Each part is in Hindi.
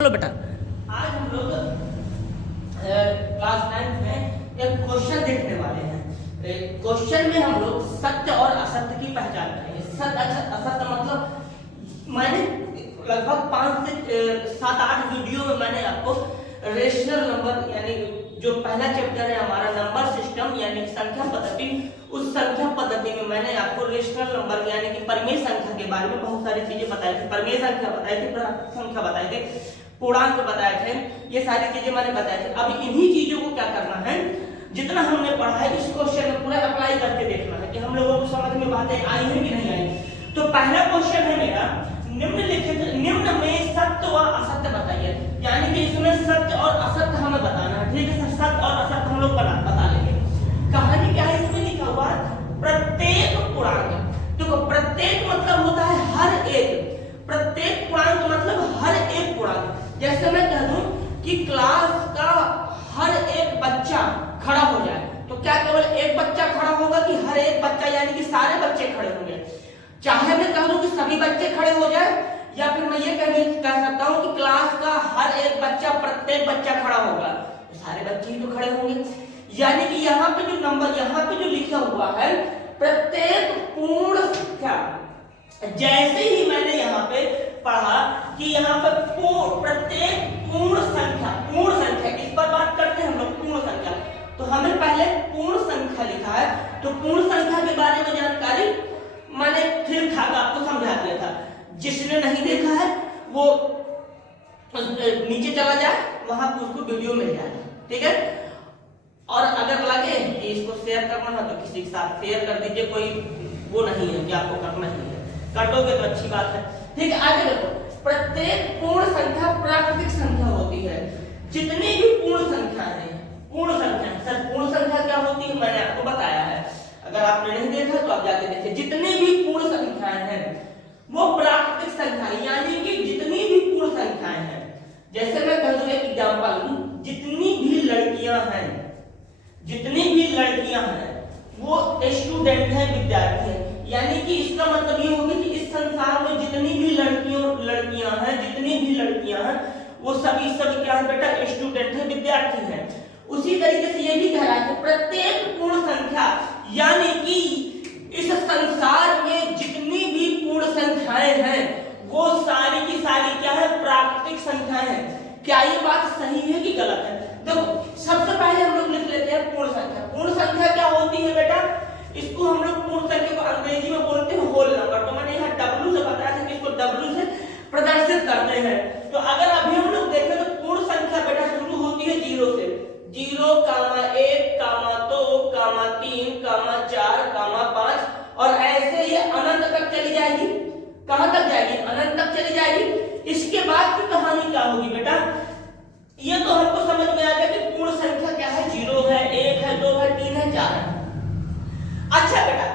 बोलो बेटा। आज हम लोग क्लास 9 में एक क्वेश्चन देखने वाले हैं। क्वेश्चन में हम लोग सत्य और असत्य की पहचान करेंगे। सत्य असत्य मतलब मैंने लगभग 5 से 7-8 वीडियो में मैंने आपको रेशनल नंबर यानी जो पहला चैप्टर है हमारा नंबर सिस्टम यानी संख्या पद्धति, उस संख्या पद्धति में मैंने आपको रेशनल नंबर यानी कि परिमेय संख्या के बारे में बहुत सारी चीजें बताई थी। परिमेय संख्या बताई थी, प्राकृतिक संख्या बताए थे, पूर्णांक बताए थे, ये सारी चीजें मैंने बताए थे। अब इन्हीं चीजों को क्या करना है, जितना हमने पढ़ा है इस क्वेश्चन में पूरा अप्लाई करके देखना है कि हम लोगों को समझ में बातें आई हैं कि नहीं आई। तो पहला क्वेश्चन है मेरा, निम्न में सत्य व असत्य बताइए, यानी कि इसमें सत्य और असत्य हमें बताना है। ठीक है सर, सत्य और असत्य हम लोग बता लेंगे। कहानी क्या है इसमें लिखा हुआ, प्रत्येक पूर्णांक। देखो प्रत्येक मतलब होता है हर एक, प्रत्येक पूर्णांक मतलब हर एक पूर्णांक। जैसे मैं कह दूं कि क्लास का हर एक बच्चा खड़ा हो जाए, तो क्या केवल एक बच्चा खड़ा होगा कि हर एक बच्चा यानी कि सारे बच्चे खड़े होंगे। चाहे मैं कह दूं कि सभी बच्चे खड़े हो जाए, या फिर मैं ये कह सकता हूं कि क्लास का हर एक बच्चा, प्रत्येक बच्चा खड़ा होगा, तो सारे बच्चे ही तो खड़े होंगे। यानी कि यहाँ पे जो नंबर यहाँ पे जो लिखा हुआ है प्रत्येक पूर्ण संख्या, जैसे ही मैंने यहाँ पे पढ़ा कि यहाँ पे प्रत्येक पूर्ण संख्या इस पर बात करते हैं हम लोग, पूर्ण संख्या। तो हमें पहले पूर्ण संख्या लिखा है, तो पूर्ण संख्या के बारे में जानकारी मैंने ठीक ठाक आपको समझा दिया था। जिसने नहीं देखा है वो नीचे चला जाए, वहां पे उसको वीडियो मिल जाएगा। ठीक है, और अगर लगे कि इसको शेयर करना है तो किसी के साथ शेयर कर दीजिए, कोई वो नहीं है कि आपको करना ही है, कर दोगे तो अच्छी बात है। ठीक है, आगे देखो, प्रत्येक पूर्ण संख्या प्राकृतिक संख्या होती है। जितनी भी पूर्ण संख्या है, पूर्ण संख्या सर, पूर्ण संख्या क्या होती है मैंने आपको बताया है, अगर आपने नहीं देखा तो आप जाके देखिए। जितनी भी पूर्ण संख्याएं हैं वो प्राकृतिक संख्या यानी कि जितनी भी पूर्ण संख्याएं हैं, जैसे मैं कह दूं एक एग्जांपल, जितनी भी लड़कियां हैं वो स्टूडेंट हैं, विद्यार्थी हैं। यानी कि इसका मतलब ये होगा कि इस संसार में जितनी भी लड़कियां हैं वो सभी क्या है बेटा, स्टूडेंट हैं, विद्यार्थी हैं। उसी तरीके से ये भी कह रहा है कि प्रत्येक पूर्ण संख्या यानी कि इस संसार में जितनी भी पूर्ण संख्याएं हैं वो सारी की सारी क्या है, प्राकृतिक संख्याएं हैं। क्या ये बात सही है कि गलत है? देखो सबसे पहले हम लोग लिख लेते हैं पूर्ण संख्या। पूर्ण संख्या क्या होती है बेटा, इसको हम लोग पूर्ण संख्या को अंग्रेजी में बोलते हैं होल नंबर। तो मैंने यहाँ W से बताया था कि इसको W से प्रदर्शित करते हैं। तो अगर अभी हम लोग देखें तो पूर्ण संख्या बेटा शुरू होती है 0 से, 0, 1, 2, 3, 4, 5 और ऐसे ये अनंत तक चली जाएगी। कहां तक जाएगी? अनंत तक चली जाएगी। इसके बाद की कहानी क्या होगी बेटा, ये तो हमको समझ में आ गया कि पूर्ण संख्या क्या है, 0 है, 1 है, 2 है, 3 है, 4 है। अच्छा बेटा,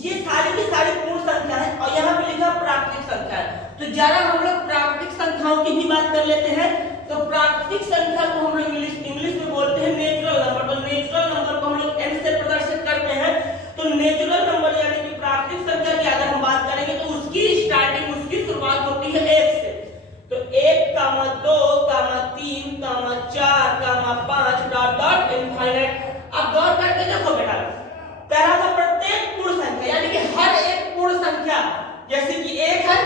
ये सारी की सारी पूर्ण संख्या है और यहाँ पे लिखा प्राकृतिक संख्या है। तो जरा हम लोग प्राकृतिक संख्याओं की भी बात कर लेते हैं। तो प्राकृतिक संख्या को हम लोग इंग्लिश में बोलते हैं नेचुरल नंबर। तो नेचुरल नंबर को हम लोग n से प्रदर्शित करते हैं। तो नेचुरल नंबर यानी कि प्राकृतिक संख्या की अगर हम बात करेंगे तो उसकी स्टार्टिंग, उसकी शुरुआत होती है 1 से। तो 1, 2, 3, 4, 5 डॉट डॉट इनफाइनाइट। अब गौर करके देखो बेटा, पहला था प्रत्येक पूर्ण संख्या यानी कि हर एक पूर्ण संख्या, जैसे कि 1 है,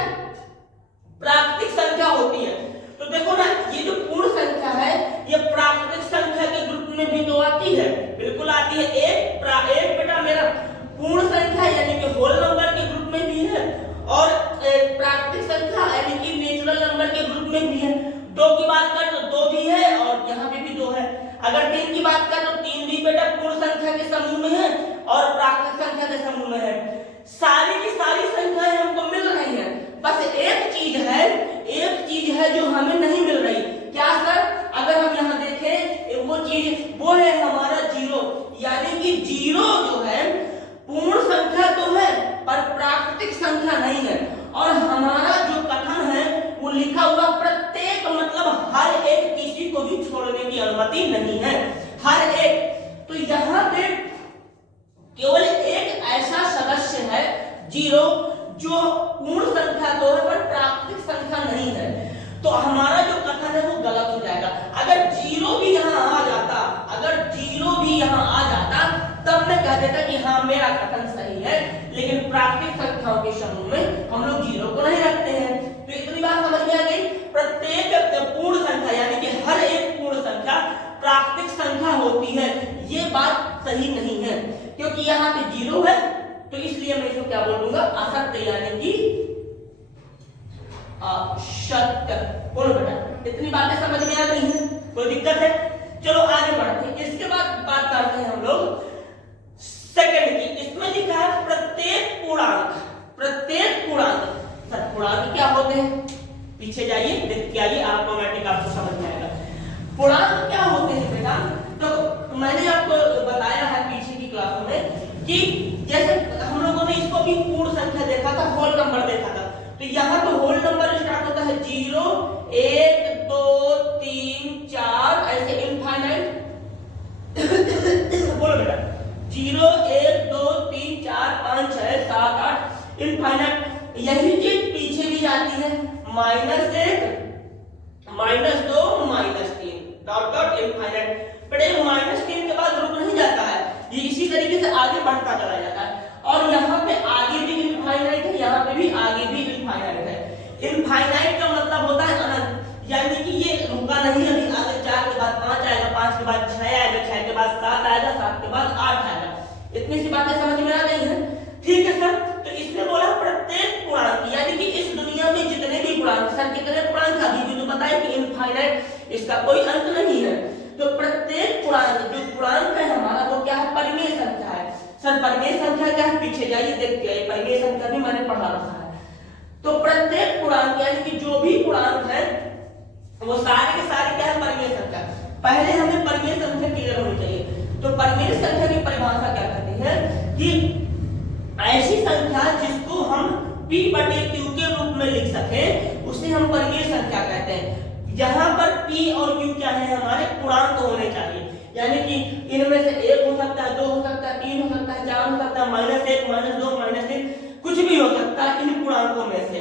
प्राकृतिक संख्या होती है। तो देखो ना, ये जो पूर्ण संख्या है ये प्राकृतिक संख्या के ग्रुप में भी तो आती है, बिल्कुल आती है। एक बेटा मेरा पूर्ण संख्या यानी कि होल नंबर के ग्रुप में भी है और प्राकृतिक संख्या यानी कि नेचुरल नंबर के ग्रुप में भी है। 2 की बात कर तो 2 भी है और यहाँ पे भी 2 है। अगर 3 की बात कर तो 3 भी बेटा पूर्ण संख्या के समूह में है और प्राकृतिक संख्या के समूह में है। सारी की सारी संख्याएं हमको मिल रही हैं, बस एक चीज है जो हमें नहीं मिल रही। क्या सर? अगर हम यहाँ देखें वो चीज वो है हमारा 0, यानी कि 0 जो है पूर्ण संख्या तो है पर प्राकृतिक संख्या नहीं है। और हमारा जो कथन है वो लिखा हुआ प्रत्येक मतलब हर एक, किसी को भी छोड़ने की अनुमति नहीं है, हर एक। तो यहाँ पे केवल एक ऐसा सदस्य है 0 जो पूर्ण संख्या तो है पर प्राकृतिक संख्या नहीं है। तो हमारा जो कथन है सही नहीं है, क्योंकि यहाँ पे 0 है, तो इसलिए मैं इसको क्या बोलूंगा, असत्य, यानी कि असत्य। बोलो बेटा, इतनी बातें समझ में आ रही हैं, कोई दिक्कत है? चलो आगे बढ़ते हैं। इसके बाद बात करते हैं हम लोग सेकंड की। इसमें लिखा है प्रत्येक पूर्णांक। प्रत्येक पूर्णांक, सर पूर्णांक क्या होते हैं? पीछे जाइए, देख के आइए, ऑटोमेटिक आपको समझ में आएगा। पूर्णांक क्या होते हैं बेटा? तो मैंने आपको बताया है पीछे की क्लास में कि जैसे हम लोगों ने इसको भी पूर्ण संख्या देखा था, होल नंबर देखा था, तो यहाँ पे होल नंबर स्टार्ट होता है 0, 1, 2, 3, 4, ऐसे इनफाइनाइट। बोलो बेटा, 0, 1, 2, 3, 4, 5, 6, 7, 8, इनफाइनाइट। यही चीज पीछे भी जाती है, -1, -2, -3, डॉट डॉट इनफाइनाइट। बट ये -3 के बाद रुक नहीं जाता है, ये इसी तरीके से आगे बढ़ता चला जाता है। और यहाँ पे आगे भी इनफाइनाइट है, यहाँ पे भी आगे भी इनफाइनाइट है। इनफाइनाइट का मतलब होता है अनंत, यानी कि ये रुका नहीं, अभी आगे 4 के बाद 5 आएगा, 5 के बाद 6 आएगा, 6 के बाद 7 आएगा, 7 के बाद 8 आएगा। इतनी सी बातें समझ में आ गई हैं? ठीक है सर। तो इसमें बोला प्रत्येक पूर्णांक, यानी कि इस दुनिया में जितने भी पूर्णांक, सर कितने पूर्णांक अभी भी तो बताए कि इनफाइनाइट, इसका कोई अंत नहीं है। तो प्रत्येक पूर्णांक, जो पूर्णांक है हमारा, वो क्या है? परिमेय संख्या है। सर परिमेय संख्या क्या है? पीछे जाइए, देखते आइए, परिमेय संख्या भी मैंने पढ़ा रखा है। तो प्रत्येक पूर्णांक यानी कि जो भी पूर्णांक है वो सारे के सारे क्या है? परिमेय संख्या। पहले हमें परिमेय संख्या क्लियर होनी चाहिए। तो परिमेय संख्या की परिभाषा क्या कहती है कि ऐसी संख्या जिसको हम p बटे q के रूप में लिख सके, उसे हम परिमेय संख्या कहते हैं। जहां पर p और q क्या है? हमारे पूर्णांक होने चाहिए, यानी कि इनमें से 1 हो सकता है, 2 हो सकता है, 3 हो सकता है, 4 हो सकता है, -1, -2, -3, कुछ भी हो सकता है इन पूर्णांकों में से।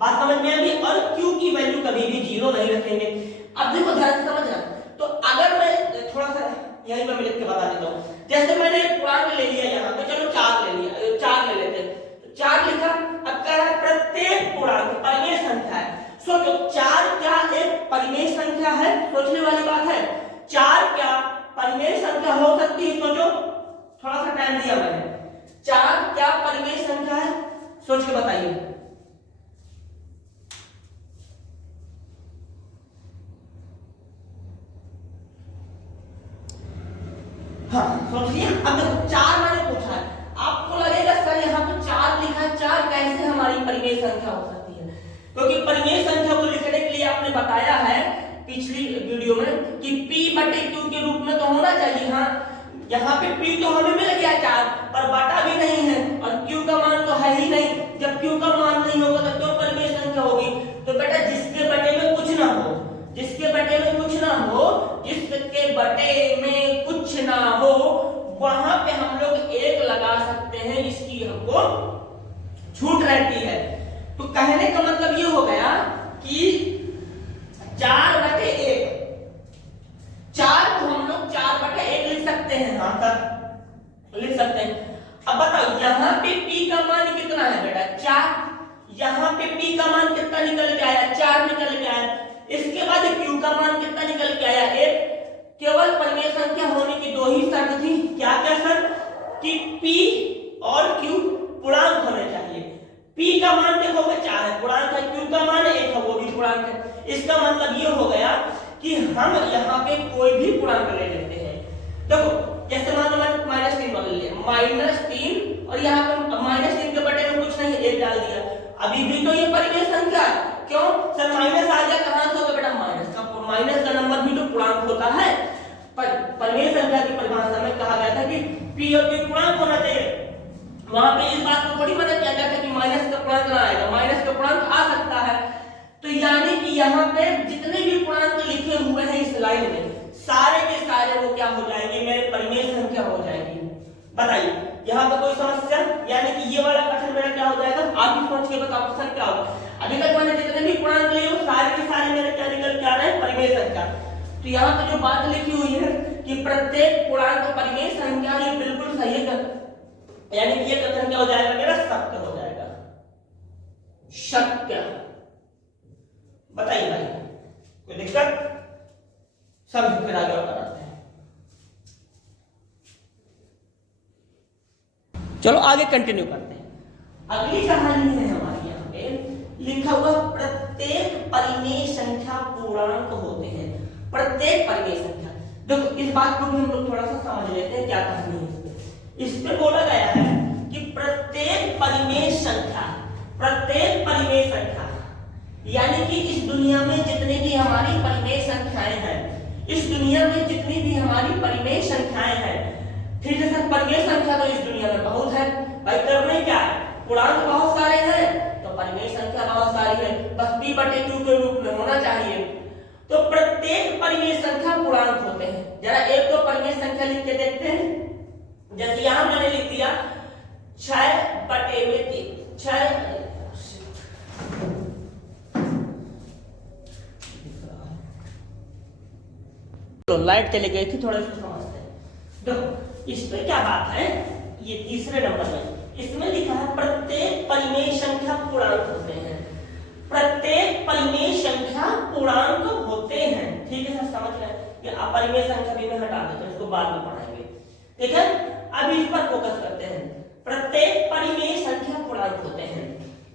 बात समझ में आ गई? और q की वैल्यू कभी भी 0 नहीं रखेंगे। अब देखो ध्यान से समझना। तो अगर मैं थोड़ा सा यहीं पर लिख के बता देता हूँ, जैसे मैंने एक पूर्णांक ले लिया यहाँ पे, चलो 4 ले लिया, 4 ले लेते हैं, तो 4 लिखा। अब कह रहा है प्रत्येक पूर्णांक परिमेय संख्या है। सोचो 4 क्या एक परिमेय संख्या है? सोचने वाली बात है। 4 क्या परिमेय संख्या हो सकती है? सोचो, थोड़ा सा टाइम दिया मैंने। 4 क्या परिमेय संख्या है? सोच के बताइए। हाँ सोचिए। अब देखो 4 मैंने पूछा है, आपको लगेगा सर यहाँ तो 4 लिखा है, 4 कैसे हमारी परिमेय संख्या हो सकती है? क्योंकि परिमेय संख्या को लिखने के लिए आपने बताया है पिछली वीडियो में कि p बटे q के रूप में तो होना चाहिए। हाँ, यहाँ पे p तो हमें मिल गया 4, पर बटा भी नहीं है, और q का मान तो है ही नहीं। जब q का मान नहीं होगा तो क्यों परिमेय संख्या होगी? तो बेटा जिसके बटे में कुछ ना हो, जिसके बटे में कुछ ना हो, जिसके बटे में कुछ ना हो, वहां पे हम लोग 1 लगा सकते हैं, इसकी हमको छूट रहती है। तो कहने का मतलब ये हो गया कि 4 बटे 1, 4 को हम लोग 4 बटे 1 लिख सकते हैं। हाँ सर लिख सकते हैं। अब बताओ यहाँ पे p का मान कितना है बेटा? 4। यहाँ पे p का मान कितना निकल के आया? 4 निकल के आया। इसके बाद q का मान कितना निकल के आया? 1। केवल परिमेय संख्या होने की 2 ही शर्त थी। क्या क्या सर? कि p और q पूर्णांक होने चाहिए। p का मान देखोगे 4 है, पूर्णांक है, q का मान 1 है, वो भी पूर्णांक है। इसका मतलब ये हो गया कि हम यहाँ पे कोई भी पूर्णांक ले लेते हैं। देखो जैसे मान लो मैंने -3 मान लिया, -3, और यहाँ पे -3 के बटे में कुछ नहीं, 1 डाल दिया, अभी भी तो ये परिमेय संख्या। क्यों सर? माइनस आ गया, कहां से होगा बेटा? माइनस का नंबर भी तो पूर्णांक होता है। पर परिमेय संख्या की परिभाषा में कहा गया था कि p और q पूर्णांक होना चाहिए। वहां पे इस बात को थोड़ी मना किया गया था कि माइनस का पूर्णांक ना आएगा, माइनस का पूर्णांक आ सकता है। तो यानी कि यहाँ पे जितने भी पूर्णांक लिखे हुए हैं इस लाइन में, सारे के सारे वो क्या हो जाएंगे? मेरे परिमेय संख्या हो जाएगी। बताइए यहाँ पे कोई समस्या? यानी कि ये वाला क्वेश्चन मेरा क्या हो जाएगा? आप ही सोच के बताओ क्वेश्चन क्या होगा। अभी तक मैंने जितने भी पूर्णांक लिए वो सारे के सारे मेरे क्या निकल के आ रहे हैं? परिमेय संख्या। तो यहाँ पे जो बात लिखी हुई है कि प्रत्येक पूर्णांक परिमेय संख्या, ये बिल्कुल सही है। यानी कि ये कथन क्या हो जाएगा मेरा? सत्य हो जाएगा। सत्य। बताइए भाई कोई दिक्कत? समझ फिर आगे बढ़ाते हैं। चलो आगे कंटिन्यू करते हैं। अगली कहानी है हमारी यहाँ पे लिखा हुआ प्रत्येक परिमेय संख्या पूर्णांक होते हैं। प्रत्येक परिमेय संख्या, देखो इस बात को भी हम लोग थोड़ा सा समझ लेते हैं क्या कहानी है। इस पे बोला गया है कि प्रत्येक परिमेय संख्या यानी कि इस दुनिया में जितनी भी हमारी परिमेय संख्याएं हैं, इस दुनिया में जितनी भी हमारी परिमेय संख्याएं हैं, ठीक है सर, परिमेय संख्या तो इस दुनिया में बहुत है भाई, करने क्या है, पूर्णांक बहुत सारे हैं तो परिमेय संख्या बहुत सारी है, बस p/2 के रूप में होना चाहिए। तो प्रत्येक परिमेय संख्या पूर्णांक होते हैं। जरा एक दो परिमेय संख्या लिख के देखते हैं। जैसे यहां मैंने लिख दिया 6/3, 6 तो लाइट चली गई थी, थोड़ा इसको समझते हैं। देखो इस पे क्या बात है, ये तीसरे नंबर में इसमें लिखा है प्रत्येक परिमेय संख्या पूर्णांक होते हैं। प्रत्येक परिमेय संख्या पूर्णांक होते हैं, ठीक है सर, समझ गए। ये अपरिमेय संख्या भी मैं हटा देता हूं, इसको बाद में पढ़ाएंगे, ठीक है। अभी इस पर फोकस करते हैं। प्रत्येक परिमेय संख्या पूर्णांक होते हैं,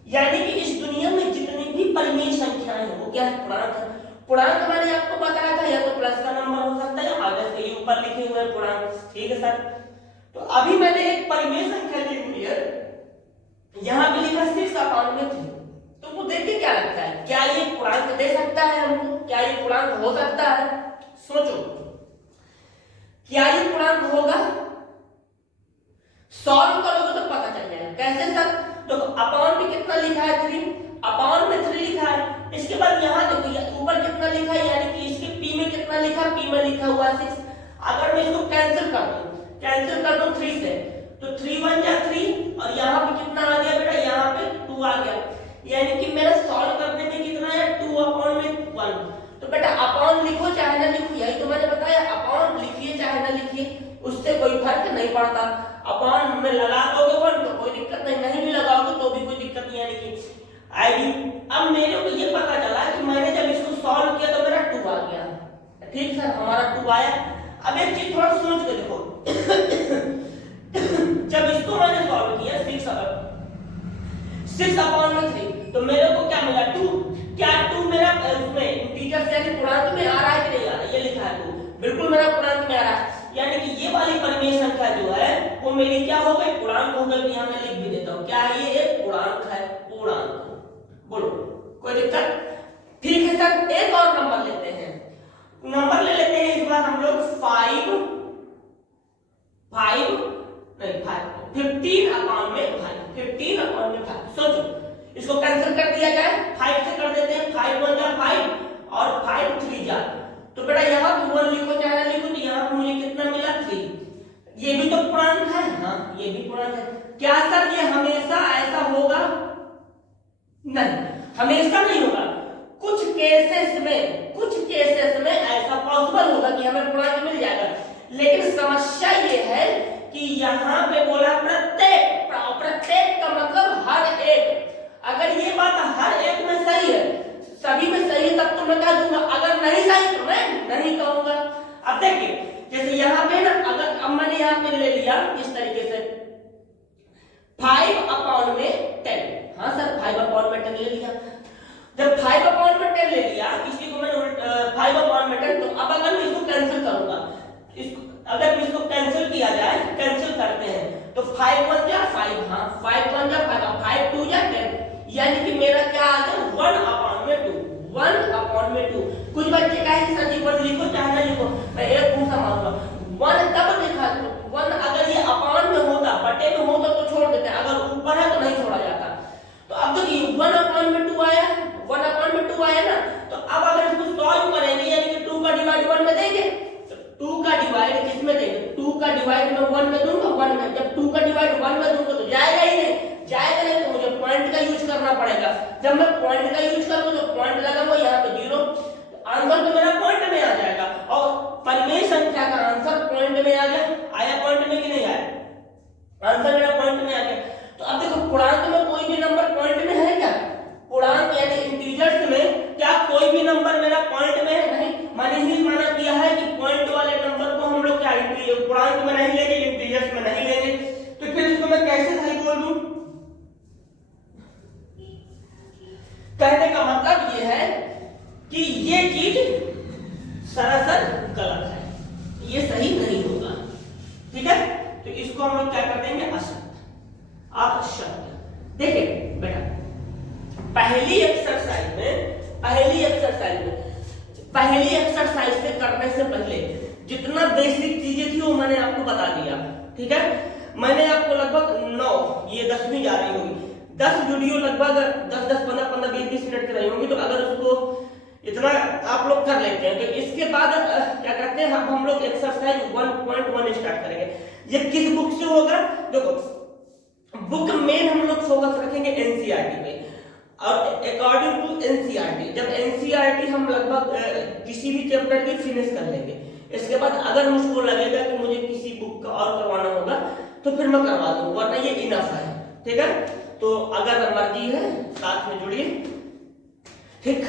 यानी कि इस दुनिया में जितनी भी परिमेय संख्याएं हैं वो क्या है, पूर्णांक है। पूर्णांक मैंने आपको बताया था, या तो प्लस का नंबर हो सकता है या माइनस के, ऊपर लिखे हुए पूर्णांक, ठीक है सर। तो अभी मैंने एक परिमेय संख्या लिख ली है, यहां पे लिखा 6/3। तो वो देखिए क्या लगता है, क्या ये पूर्णांक दे सकता है हमको, क्या ये पूर्णांक हो सकता है, सोचो क्या ये पूर्णांक होगा। सॉल्व करोगे तो पता चल जाएगा। कैसे सर, तो अपॉन में कितना लिखा है 3, अपॉन में 3 लिखा है। इसके बाद यहाँ देखो ऊपर कितना लिखा है, यानी कि इसके p में कितना लिखा, p में लिखा हुआ 6। अगर मैं इसको कैंसिल कर दूं 3 से, तो 3 1 जा 3 और यहाँ पे कितना आ गया बेटा, यहाँ पे 2 आ गया, यानी कि मेरा सॉल्व करने में कितना है 2/1। तो बेटा अपॉन लिखो चाहे ना लिखो, यही तो मैंने बताया, अपॉन लिखिए चाहे ना लिखिए, उससे कोई फर्क नहीं पड़ता। अपॉन में लगा दोगे 1 तो कोई दिक्कत नहीं, नहीं भी लगाओगे तो भी कोई दिक्कत नहीं, यानी कि आएगी। अब मेरे को ये पता चला कि मैंने जब इसको सॉल्व किया तो मेरा 2 आ गया, ठीक सर, हमारा 2 आया। अब एक चीज थोड़ा सोच के देखो जब इसको मैंने सॉल्व किया 6/3 तो मेरे को क्या मिला 2। क्या 2 मेरा उसमें इंटीजर से यानी पूर्णांक में आ रहा है कि नहीं आ रहा है, ये लिखा है 2, बिल्कुल मेरा पूर्णांक में आ रहा है, यानी कि ये वाली परिमेय संख्या जो है वो मेरी क्या हो गई, पूर्णांक हो गई। यहां मैं लिख भी देता हूं, क्या है ये, एक पूर्णांक है, पूर्णांक। बोलो कोई दिक्कत, ठीक है सर। एक और नंबर लेते हैं, नंबर ले लेते हैं इस बार हम लोग 15/5। सोचो इसको कैंसिल कर दिया जाए, 5 से कर देते हैं, 5 1 जा 5 और 5 3 जा, तो बेटा यहाँ 1 लिखो चाहे ना लिखो, तो यहाँ पर मुझे कितना मिला 3। ये भी तो पूर्णांक है, हाँ ये भी पूर्णांक है। क्या सर ये हमेशा ऐसा होगा, नहीं हमेशा नहीं होगा, कुछ केसेस में ऐसा पॉसिबल होगा कि हमें पूर्णांक मिल जाएगा। लेकिन समस्या ये है कि यहाँ पे बोला प्रत्येक का मतलब हर एक। अगर ये बात हर एक में सही है, सभी में सही है, तब तो मैं कह दूंगा, अगर नहीं सही तो मैं नहीं कहूंगा। अब देखिए जैसे यहाँ पे ना, अगर अब मैंने यहाँ पे ले लिया इस तरीके से 5/10, हाँ सर 5/10 ले लिया। जब 5/10 ले लिया, इसी को मैंने 5/10, तो अब अगर मैं इसको कैंसिल करूंगा, अगर इसको कैंसिल किया जाए, कैंसिल करते हैं तो 5 1 जा 5, हाँ 5 1 जा 5, 5 2 जा 10, यानी कि मेरा क्या आ गया 1/2। कुछ बच्चे कहेंगे सर जी 1 लिखो चाहे ना लिखो, मैं एक पूछा मारूंगा 1 तब लिखा, 1 अगर ये अपॉन में होता, बटे में होता तो छोड़ देते, अगर ऊपर है तो नहीं छोड़ा जाता। तो अब देखिए 1/2 आया, 1/2 आया ना, तो अब अगर इसको सॉल्व करेंगे, यानी कि 2 का डिवाइड 1 में देंगे, तो 2 का डिवाइड किसमें देंगे, 2 का डिवाइड में 1 में दूंगा, 1 में, जब 2 का डिवाइड 1 में दूंगा तो जाएगा ही नहीं, जाएगा नहीं तो मुझे पॉइंट का यूज करना पड़ेगा। जब मैं पॉइंट का यूज करूंगा तो पॉइंट लगाऊंगा यहाँ पे 0, आंसर तो मेरा पॉइंट में आ जाएगा, और परिमेय संख्या का आंसर पॉइंट में आ गया। आया पॉइंट में कि नहीं आया, आंसर मेरा पॉइंट में आ गया। तो अब देखो पूर्णांक में कोई भी नंबर पॉइंट में है क्या, पूर्णांक यानी इंटीजर्स में क्या कोई भी नंबर मेरा पॉइंट में है, नहीं। मैंने ही माना किया है कि पॉइंट वाले नंबर को हम लोग क्या पूर्णांक में नहीं लेंगे, इंटीजर्स में नहीं लेंगे। तो फिर इसको मैं कैसे सरासर गलत है, ये सही नहीं होगा। ठीक है, तो इसको हम लोग क्या कर देंगे, अशक्त। देखिए बेटा, पहली एक्सरसाइज से करने से पहले जितना बेसिक चीजें थी वो मैंने आपको बता दिया। ठीक है, मैंने आपको लगभग 9, ये 10वीं जा रही होगी, 10 वीडियो लगभग 10-10, 15-15, 20-20 मिनट की रही होंगी। तो अगर उसको इतना आप लोग कर लेते हैं तो इसके बाद क्या करते हैं, हम लोग एक्सरसाइज 1.1 स्टार्ट करेंगे। ये किस बुक से होगा, देखो बुक मेन हम लोग फोकस रखेंगे एनसीईआरटी पे, और अकॉर्डिंग टू एनसीईआरटी, जब एनसीईआरटी हम लगभग किसी भी चैप्टर की फिनिश कर लेंगे, इसके बाद अगर मुझको लगेगा कि मुझे किसी बुक का और करवाना होगा तो फिर मैं करवा दूं, वरना ये इनफ है। ठीक है, तो अगर मर्जी है साथ में जुड़िए। ठीक।